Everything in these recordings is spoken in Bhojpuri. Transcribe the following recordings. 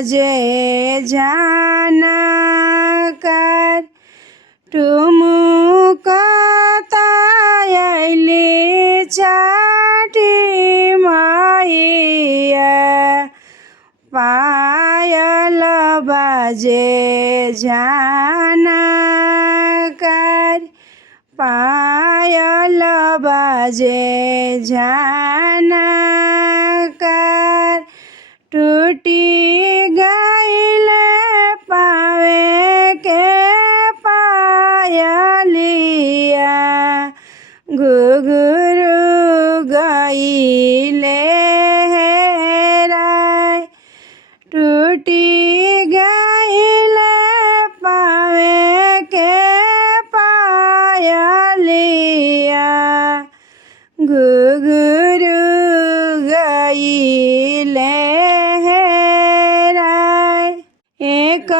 बाजे जानकर ठुमुकता आइली छठी मैया पायल बाजे जानकर पायल बाजे जानकर टूटी गईल पावे के पायलिया घुघरू गईले हेराय टूटी गईल पावे के पायलिया घुघरू गईले हेराय एक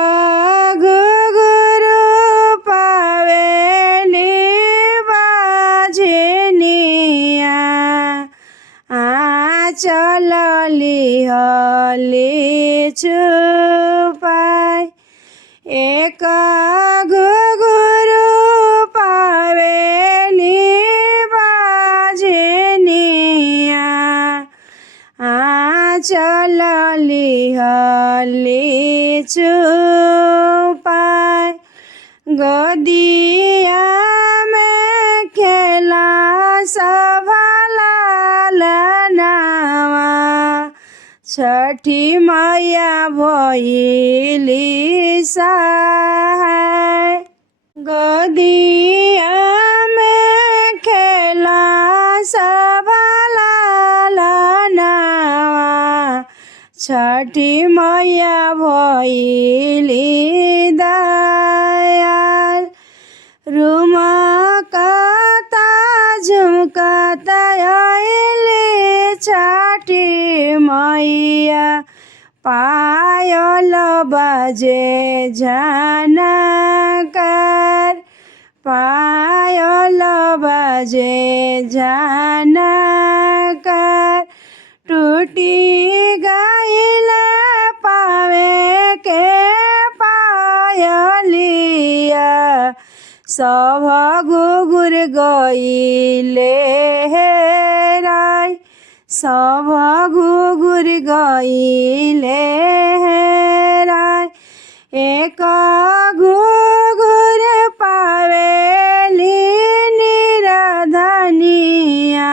घुघरू पावेली बाझनिया चलली हली छुपाय एक घुघरू पावेली बाझनिया चलली हली छुपाय गोदिया में खेला सब लालनावा छठी मैया भइली सहाय गोदिया में खेला सब लालनावा छठी मैया भइली दयाल रुमकता झुमकता आइली छठी मैया पायल बाजे जानकर पायल बाजे जानकर टूटी गईल पावे के पायलिया सब घुघुर गईले हेराय सब घुघुर गईले हेराय एक घुघुर पावेली निरधनिया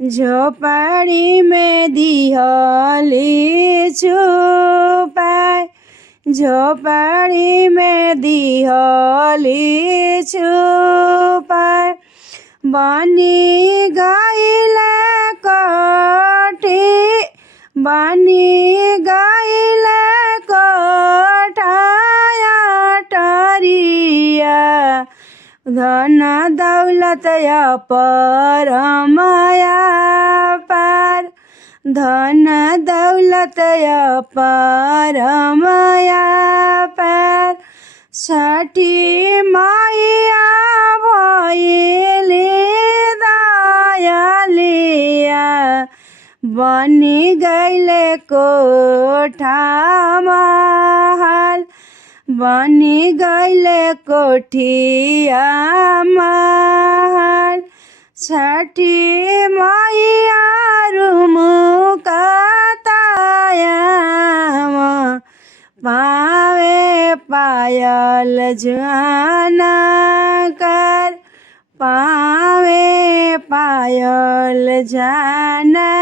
झोपड़ी में दिहली छुपाय झोपड़ी में दिहली छुपाय बनी गईल कोठी बनी गईल कोठाया टरिया धन दौलत परमाया पार धन दौलत परमाया पार छठी मैया भइली दयालिया बनी गईले कोठा महल बनी गईले कोठिया महल छठी मैया रुमुकतायाम पावे पायल जानकर पावे पायल जानकर